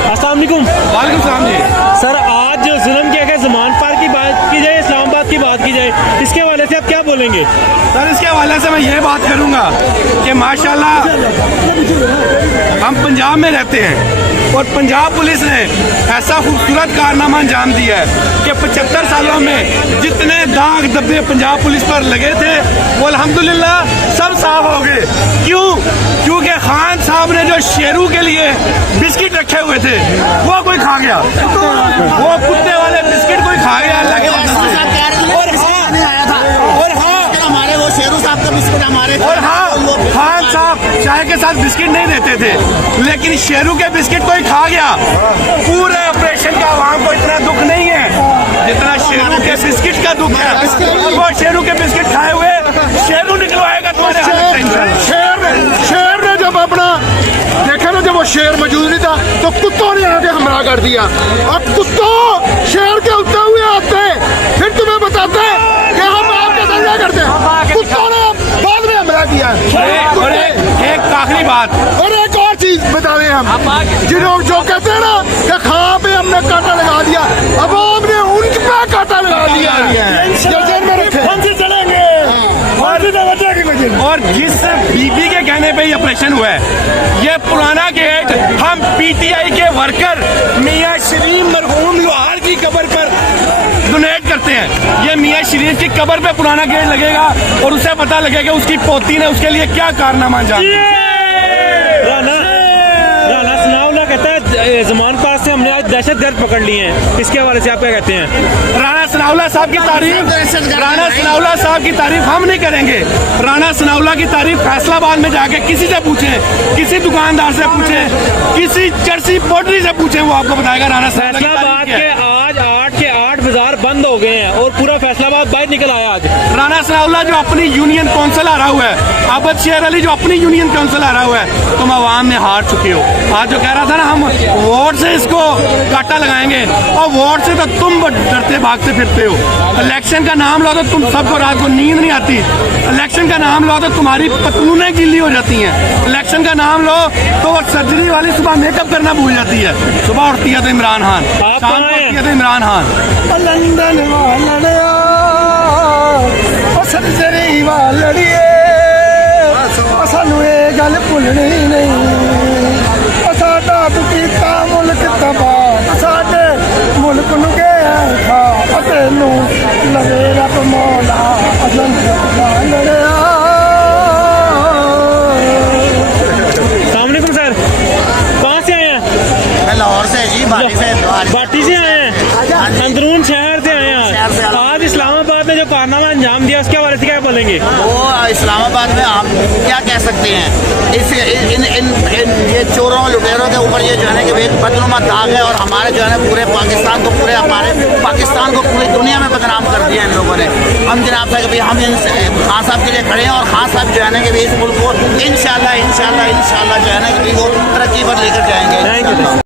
अस्सलाम वालेकुम। वालेकुम सलाम जी। सर आज जो जुल्म किया गया ज़मान पार की बात की जाए, इस्लामाबाद की बात की जाए, इसके हवाले से आप क्या बोलेंगे? सर इसके हवाले से मैं ये बात करूंगा कि माशाल्लाह हम पंजाब में रहते हैं और पंजाब पुलिस ने ऐसा खूबसूरत कारनामा अंजाम दिया है कि 75 सालों में जितने दाग धब्बे पंजाब पुलिस पर लगे थे वो अल्हम्दुलिल्लाह सब साफ हो गए। क्यों? क्योंकि खान साहब ने जो शेरू के लिए बिस्किट रखे हुए थे वो कोई खा गया, वो कुत्ते वाले बिस्किट कोई खा गया अल्लाह के वजह से। और हाँ हमारे वो शेरू साहब का बिस्कुट हमारे और हाँ खान साहब चाय के साथ बिस्किट नहीं देते थे, लेकिन शेरू के बिस्किट कोई खा गया। पूरे ऑपरेशन का आवाम को इतना दुख नहीं है जितना शेरू के बिस्किट का दुख है। वो शेरू के बिस्किट खाए हुए शेरू निकलवाएगा तुम्हारे शेर ने जब अपना देखा ना, जब वो शेर मौजूद नहीं था तो कुत्तों ने आके हमला कर दिया। अब कुत्तों शेर के उठते हुए आते फिर तुम्हें बताते कि हम आपके साथ क्या करते हैं। कुत्तों ने बाद में हमला किया। और एक आखिरी बात और एक और चीज बता दें हम, जिन्होंने जो कहते हैं ना कि खां पे हमने कांटा लगा दिया, अब आपने उन पे कांटा लगा दिया। और जिस बीबी के कहने पे ये ऑपरेशन हुआ है, ये पुराना गेट हम पीटीआई के वर्कर मियां शरीफ मरहूम लोहार की कब्र पर डोनेट करते हैं। ये मियां शरीफ की कब्र पे पुराना गेट लगेगा और उसे पता लगेगा उसकी पोती ने उसके लिए क्या कारनामा अंजाम दिया। राना सनाउल्लाह कहता है ज़मान पार से हमने आज दहशत गर्द पकड़ लिए हैं, इसके हवाले से आप क्या कहते हैं? राणा सनाउल्लाह साहब की तारीफ हम नहीं करेंगे। राणा सनाउल्लाह की तारीफ फैसलाबाद में जाके किसी से पूछें, किसी दुकानदार से पूछें, किसी चर्ची पोटरी से पूछें, वो आपको बताएगा राणा फैसलाबाद के आज 8 के 8 बाजार बंद हो गए हैं और पूरा फैसलाबाद बाहर निकल आया आज। राणा सनाउल्लाह जो अपनी यूनियन काउंसिल आ रहा हुआ है, आबद शेर अली जो अपनी यूनियन काउंसिल आ रहा हुआ है, तुम आवाम में हार चुके हो। आज जो कह रहा था ना हम वोट से इसको काटा लगाएंगे, और वोट से तो तुम डरते भागते फिरते हो। इलेक्शन का नाम लो तो तुम सबको रात को नींद नहीं आती। इलेक्शन का नाम लो तो तुम्हारी पतलूनें गीली हो जाती हैं। इलेक्शन का नाम लो तो वो सर्जरी वाली सुबह मेकअप करना भूल जाती है। सुबह उठती है तो इमरान खान, शाम को उठती है तो इमरान खान। लंदन वालड़िया सर्जरी वालड़िए सानू ये गल भुलनी नहीं। साडा दुखीता मुल्क तबाह, साडे मुल्क नू गया खा तेनू लगे रब मौला लंदन वालड़िया। अस्सलामुअलैकुम सर, कहाँ से आए हैं? मैं लाहौर से जी, बाटी से आए हैं, अंदरून शहर से आए हैं। आज इस्लामाबाद में जो कारनामा अंजाम दिया उसके हवाले से क्या बोलेंगे? वो इस्लामाबाद में आप क्या कह सकते हैं, इस इन ये चोरों लुटेरों के ऊपर ये जो है कि एक बदनुमा दाग है, और हमारे जो है पूरे पाकिस्तान को, पूरे हमारे पाकिस्तान को पूरी दुनिया में बदनाम कर दिया इन लोगों ने। हम जनाब साहब हम खान साहब के लिए खड़े हैं, और खान साहब जो है कि इस मुल्क को इंशाल्लाह जो है कि वो तरक्की पर लेकर जाएंगे।